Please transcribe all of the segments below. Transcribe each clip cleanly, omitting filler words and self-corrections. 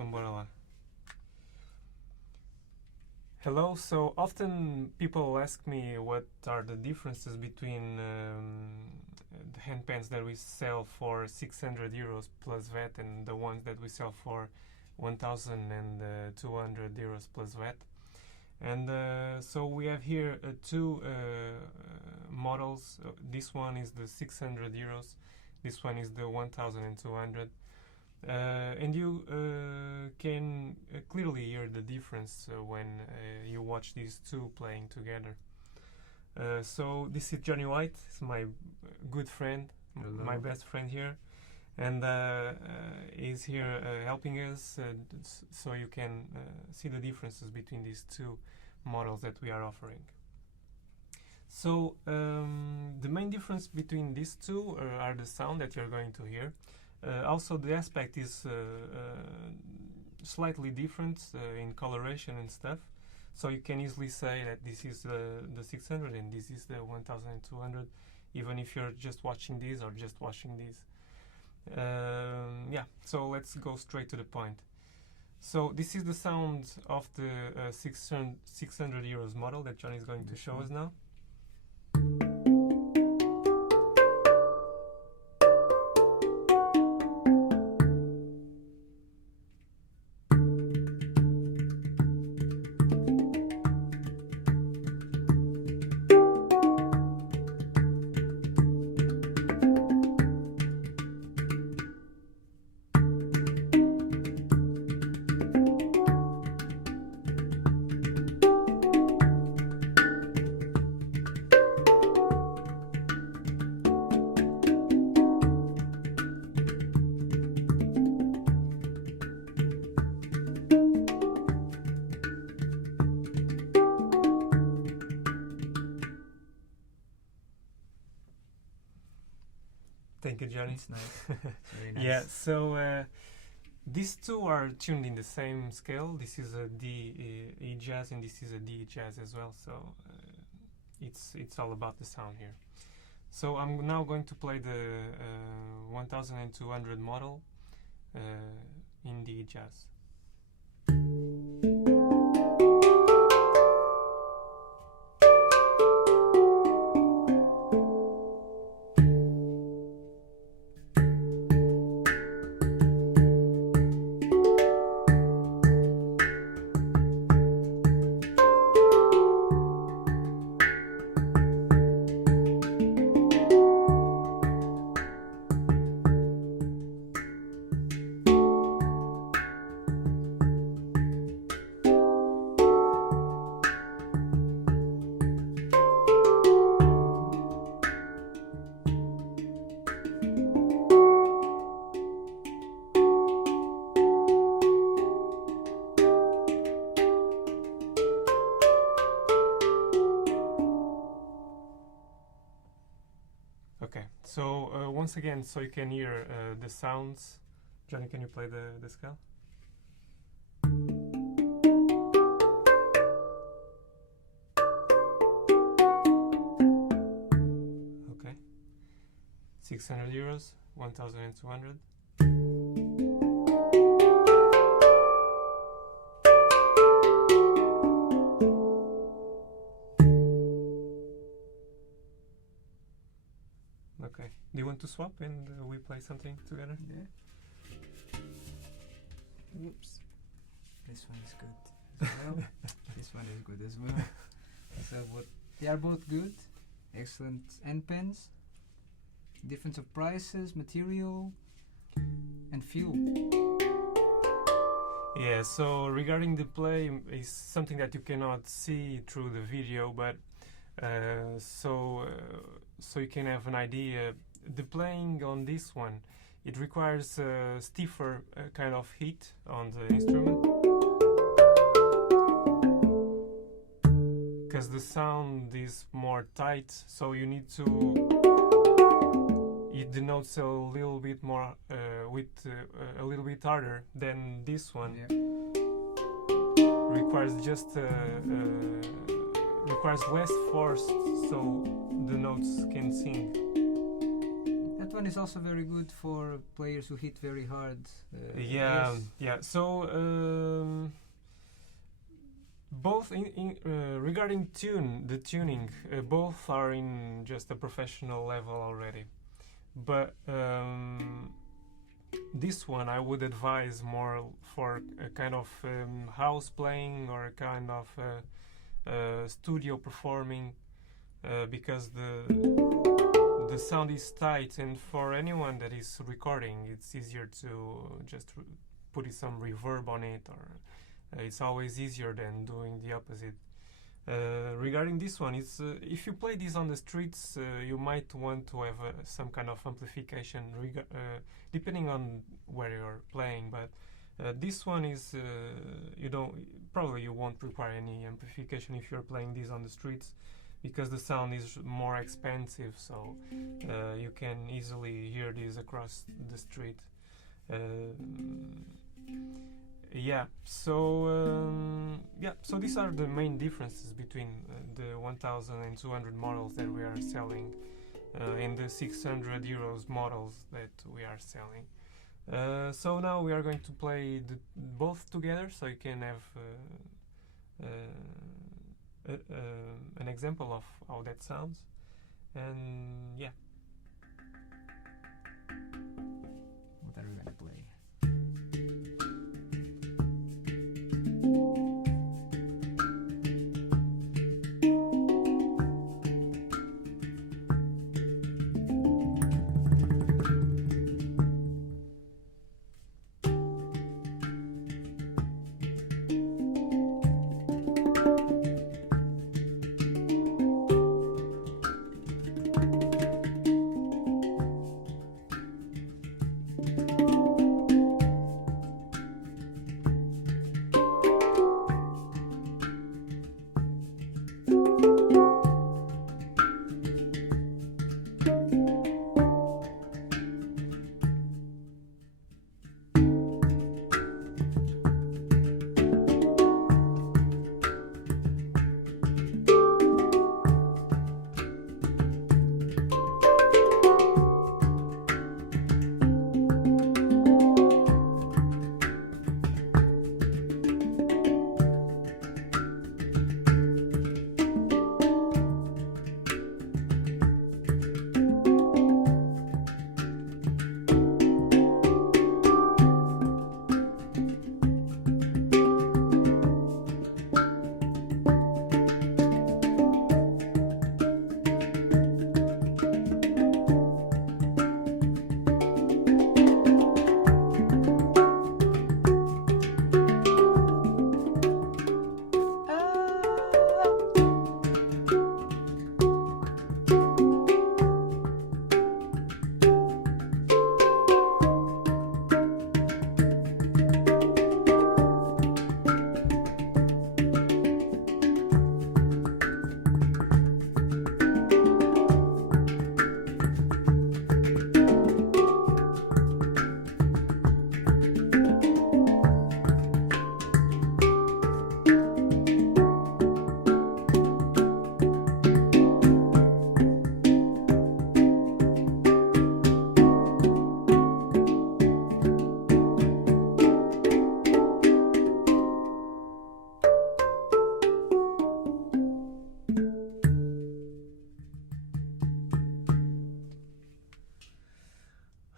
Então bora lá. Hello, so often people ask me what are the differences between the handpans that we sell for 600 euros plus VAT and the ones that we sell for 1,200 euros plus VAT. And so we have here two models. This one is the 600 euros, this one is the 1,200. And you can clearly hear the difference when you watch these two playing together. So this is Johnny White, he's my good friend, my best friend here, and he's here helping us so you can see the differences between these two models that we are offering. So the main difference between these two are the sound that you're going to hear. Also the aspect is slightly different in coloration and stuff, so you can easily say that this is the 600 and this is the 1,200, even if you're just watching these or just watching these. Yeah, so let's go straight to the point. So this is the sound of the 600 euros model that Johnny is going to show us now. Thank you, Johnny. It's nice. Very nice. Yeah, so these two are tuned in the same scale. This is a D E jazz and this is a D jazz as well. So it's all about the sound here. So I'm now going to play the 1,200 model in D jazz. Okay, so once again, so you can hear the sounds. Johnny, can you play the scale? Okay, 600 euros, 1,200. Okay. Do you want to swap and we play something together? Yeah. Oops. This one is good as well. This one is good as well. So they are both good. Excellent end pens. Difference of prices, material, and feel. Yeah, so regarding the play is something that you cannot see through the video, but so you can have an idea. The playing on this one, it requires a stiffer kind of hit on the instrument, because the sound is more tight, so you need to hit the notes a little bit more a little bit harder than this one. Yeah. Requires just requires less force, so the notes can sing. That one is also very good for players who hit very hard. Yeah, yes. yeah. So both regarding the tuning, both are in just a professional level already. But this one I would advise more for a kind of house playing or a kind of studio performing, because the sound is tight, and for anyone that is recording, it's easier to just put some reverb on it, or it's always easier than doing the opposite. Regarding this one, it's if you play this on the streets, you might want to have some kind of amplification, depending on where you're playing. But this one is you won't require any amplification if you're playing this on the streets, because the sound is more expansive, so you can easily hear this across the street. So these are the main differences between the 1200 models that we are selling and the 600 euros models that we are selling. So now we are going to play both together, so you can have an example of how that sounds. And yeah. What are we gonna play?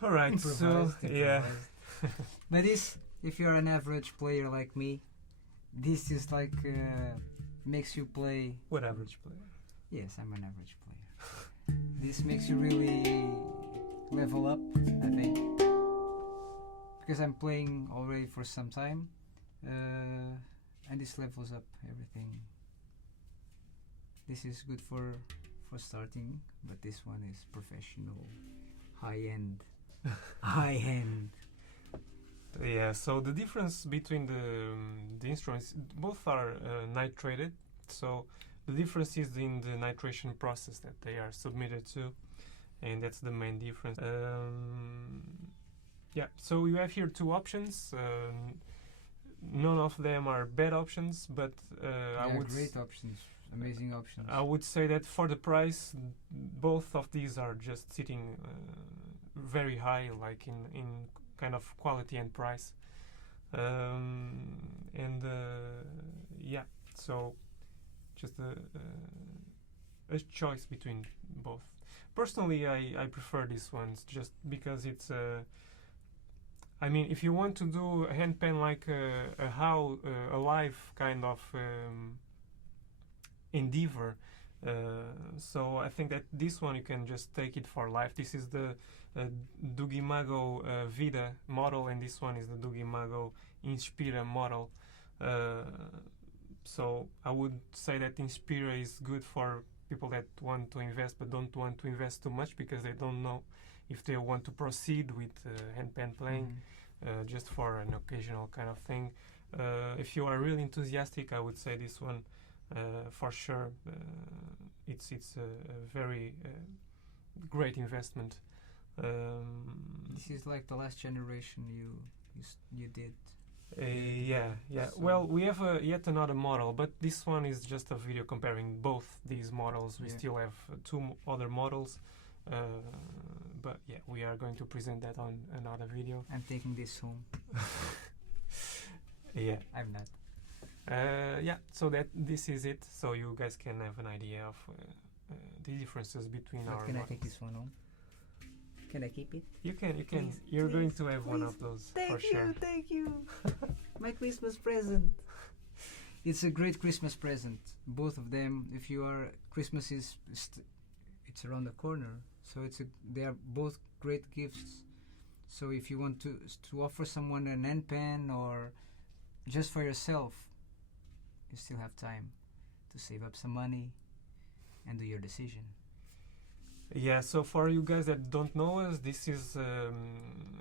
Alright, so yeah. But this, if you're an average player like me, this is like makes you play. What average player? Yes, I'm an average player. This makes you really level up, I think, because I'm playing already for some time, and this levels up everything. This is good for starting, but this one is professional, high end. High end. Yeah, so the difference between the instruments, both are nitrated, so the difference is in the nitration process that they are submitted to, and that's the main difference. Yeah, so you have here two options. None of them are bad options, but I would great options, amazing options. I would say that for the price, both of these are just sitting very high, like in kind of quality and price. And yeah, so just a choice between both. Personally, I prefer these ones just because it's I mean, if you want to do a hand pen like a live kind of endeavor, so I think that this one you can just take it for life. This is the Dugimago Vida model, and this one is the Dugimago Inspira model. So I would say that Inspira is good for people that want to invest but don't want to invest too much because they don't know if they want to proceed with hand pen playing, just for an occasional kind of thing. If you are really enthusiastic, I would say this one for sure. It's a very great investment. This is like the last generation you did. Yeah. So Well, we have yet another model, but this one is just a video comparing both these models. We still have two other models, but yeah, we are going to present that on another video. I'm taking this home. Yeah. I'm not. Yeah, so this is it. So you guys can have an idea of the differences between our Can I models. take this one home? Can I keep it? You can. Please, You're going please, to have one please. of those Thank for sure. Thank you. My Christmas present. It's a great Christmas present. Both of them. If you are Christmas is it's around the corner, so they are both great gifts. So if you want to offer someone an end pen or just for yourself, you still have time to save up some money and do your decision. Yeah, so for you guys that don't know us, this is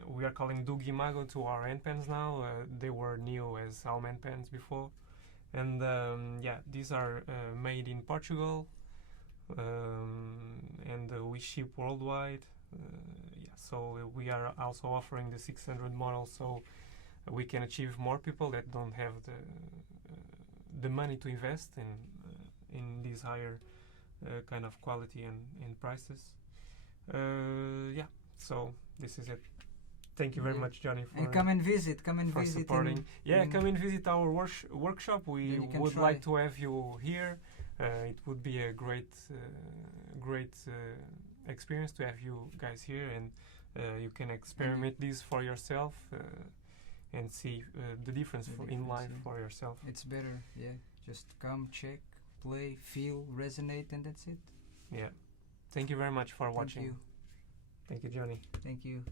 we are calling Dugimago to our end pens now. They were new as Alm end pens before, and yeah, these are made in Portugal, and we ship worldwide. Yeah, so we are also offering the 600 model, so we can achieve more people that don't have the money to invest in these higher kind of quality and prices. Yeah, so this is it. Thank you very much, Johnny, for And come and visit supporting. Come and visit our workshop. We would try. like to have you here. It would be a great experience to have you guys here, and you can experiment this for yourself and see the difference in life for yourself. It's better, yeah. Just come, check, play, feel, resonate, and that's it. Yeah. Thank you very much for watching. Thank you. Thank you, Johnny. Thank you.